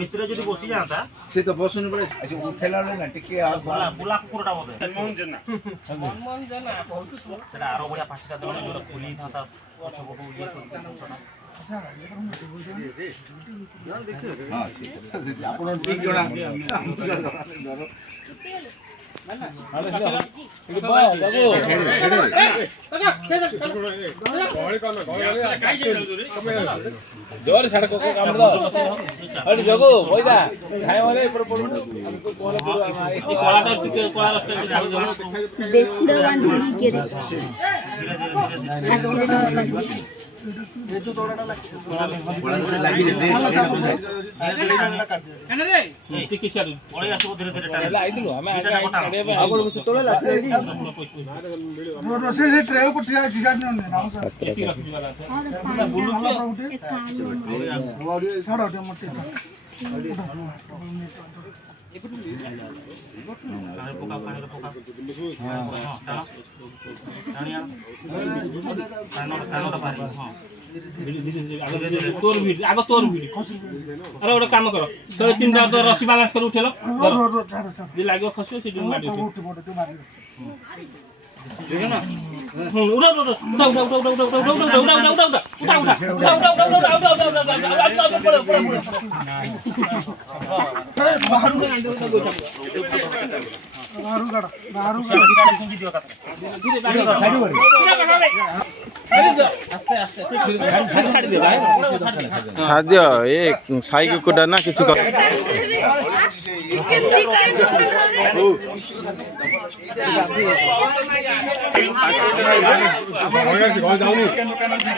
ভিতরে যদি বসি যাতা সে তো বসুনি বলে উঠেলা না টিকে আর বুলা কুকুরটা বলে মন জানা সেটা আরো বড়িয়া পাঁচটা দেওয়া যেটা খুলি থাকা পছ পটু ইয়ে করতে ଆପଣ ଠିକ ଜଣା जोर सड़क को काम दो अरे जगो बोइदा खाए वाले पर कोलाटा टिके कोला रास्ता देखुड़ा बांधी के रे ये जो तोड़ाटा লাগি রে টিকে ছাড় পড়ে আসবো ধীরে ধীরে টানে आइदिलो हमें आगे আগর বসে তোড়ে লাগছে রেডি रोसे से ट्रे को ठिया टी-शर्ट ने नाम का छाड़ो दे मत পোকা পানির পোকা হ্যাঁ টানিয়া কানোটা পারে হ্যাঁ তোর ভিড় আরে ওটা কাম কর তো তিনটা তো রশি ব্যালেন্স করে উঠেলো যে লাগো খসো সেদিন মাটি উঠে দেখো না উড়া উড়া উড়া উড়া উড়া উড়া উড়া উড়া উড়া উড়া উড়া সাদিয়া এ সাই কুকুরটা না কিছু चिकन